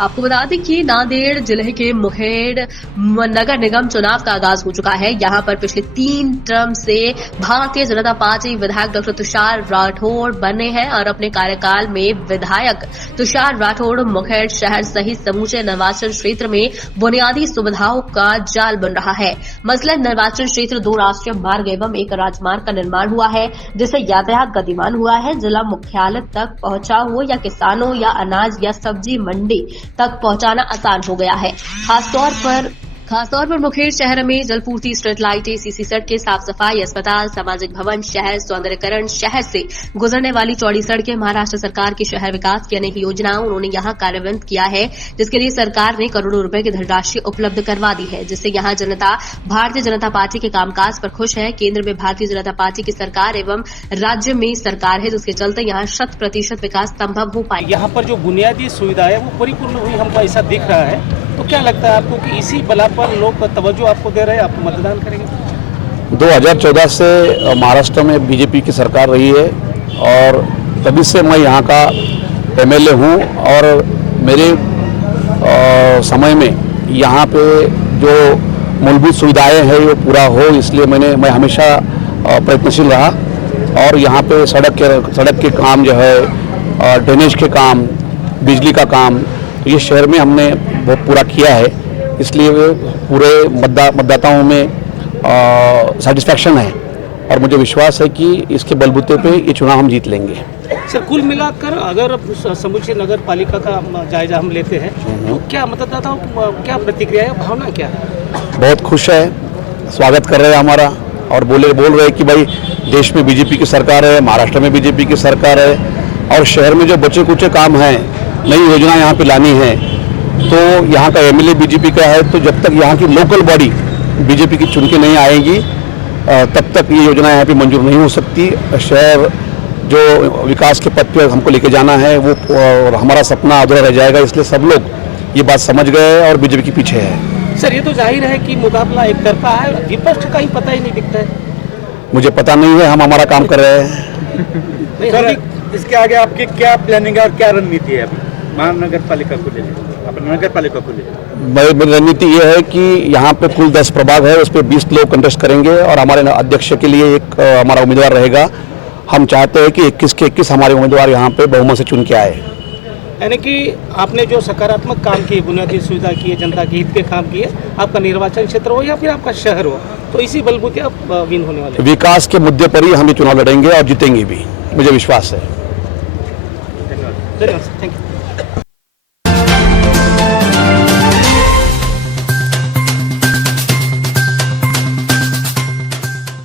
आपको बता दें कि नांदेड़ जिले के मुखेड़ नगर निगम चुनाव का आगाज हो चुका है। यहां पर पिछले 3 टर्म से भारतीय जनता पार्टी विधायक डॉक्टर तुषार राठौड़ बने हैं और अपने कार्यकाल में विधायक तुषार राठौड़ मुखेड़ शहर सहित समूचे निर्वाचन क्षेत्र में बुनियादी सुविधाओं का जाल बन रहा है। मसलन निर्वाचन क्षेत्र 2 राष्ट्रीय मार्ग एवं एक राजमार्ग का निर्माण हुआ है, जिससे यातायात गतिमान हुआ है। जिला मुख्यालय तक पहुंचा हो या किसानों या अनाज या सब्जी मंडी तक पहुंचाना आसान हो गया है। खासतौर पर मुखेड़ शहर में जलपूर्ति, स्ट्रीट लाइटें, सीसी सड़कें, साफ सफाई, अस्पताल, सामाजिक भवन, शहर सौंदर्यकरण, शहर से गुजरने वाली चौड़ी सड़कें, महाराष्ट्र सरकार की शहर विकास की अनेक योजनाएं उन्होंने यहां कार्यान्वित किया है, जिसके लिए सरकार ने करोड़ों रुपए की धनराशि उपलब्ध करवा दी है, जिससे यहां जनता भारतीय जनता पार्टी के कामकाज पर खुश है। केंद्र में भारतीय जनता पार्टी की सरकार एवं राज्य में सरकार है, जिसके चलते यहां 100% विकास संभव हो पाए। यहाँ पर जो बुनियादी सुविधा है वो परिपूर्ण हुई, हमको ऐसा दिख रहा है। तो क्या लगता है आपको कि इसी बला पर लोग तवज्जो आपको दे रहे हैं, आप मतदान करेंगे? 2014 से महाराष्ट्र में बीजेपी की सरकार रही है और तभी से मैं यहाँ का एमएलए हूँ और मेरे समय में यहाँ पे जो मूलभूत सुविधाएं हैं वो पूरा हो, इसलिए मैं हमेशा प्रयत्नशील रहा और यहाँ पे सड़क के काम जो है, ड्रेनेज के काम, बिजली का काम, तो ये शहर में हमने बहुत पूरा किया है। इसलिए पूरे मतदाताओं में सेटिस्फैक्शन है और मुझे विश्वास है कि इसके बलबूते पे ये चुनाव हम जीत लेंगे। सर, कुल मिलाकर अगर समूची नगर पालिका का जायजा हम लेते हैं तो क्या मतदाताओं क्या प्रतिक्रिया है, भावना क्या है? बहुत खुश है, स्वागत कर रहे हैं हमारा और बोल रहे हैं कि भाई देश में बीजेपी की सरकार है, महाराष्ट्र में बीजेपी की सरकार है और शहर में जो बचे कुचे काम हैं, नई योजना यहाँ पे लानी है, तो यहाँ का एमएलए बीजेपी का है, तो जब तक यहाँ की लोकल बॉडी बीजेपी की चुन के नहीं आएगी तब तक ये योजना यहाँ पे मंजूर नहीं हो सकती। शहर जो विकास के पथ पे हमको लेके जाना है वो और हमारा सपना अधूरा रह जाएगा, इसलिए सब लोग ये बात समझ गए और बीजेपी के पीछे है। सर, ये तो जाहिर है कि मुकाबला एक तरफा है, विपक्ष का ही पता ही नहीं दिखता है। मुझे पता नहीं है, हम हमारा काम कर रहे हैं। सर, इसके आगे आपकी क्या प्लानिंग है और क्या रणनीति है अभी महानगर पालिका को लेकर, अपने नगर पालिका को लेकर? मेरी रणनीति ये है कि यहाँ पे कुल 10 प्रभाग है, उस पर 20 लोग कंटेस्ट करेंगे और हमारे अध्यक्ष के लिए एक हमारा उम्मीदवार रहेगा। हम चाहते हैं कि 21 के 21 हमारे उम्मीदवार यहाँ पे बहुमत से चुन के आए। यानी कि आपने जो सकारात्मक काम किए, बुनियादी सुविधा किए, जनता के हित के काम किए, आपका निर्वाचन क्षेत्र हो या फिर आपका शहर हो, तो इसी बलबूते आप विन होने वाले। विकास के मुद्दे पर ही हम ये चुनाव लड़ेंगे और जीतेंगे भी, मुझे विश्वास है। धन्यवाद। Thank you.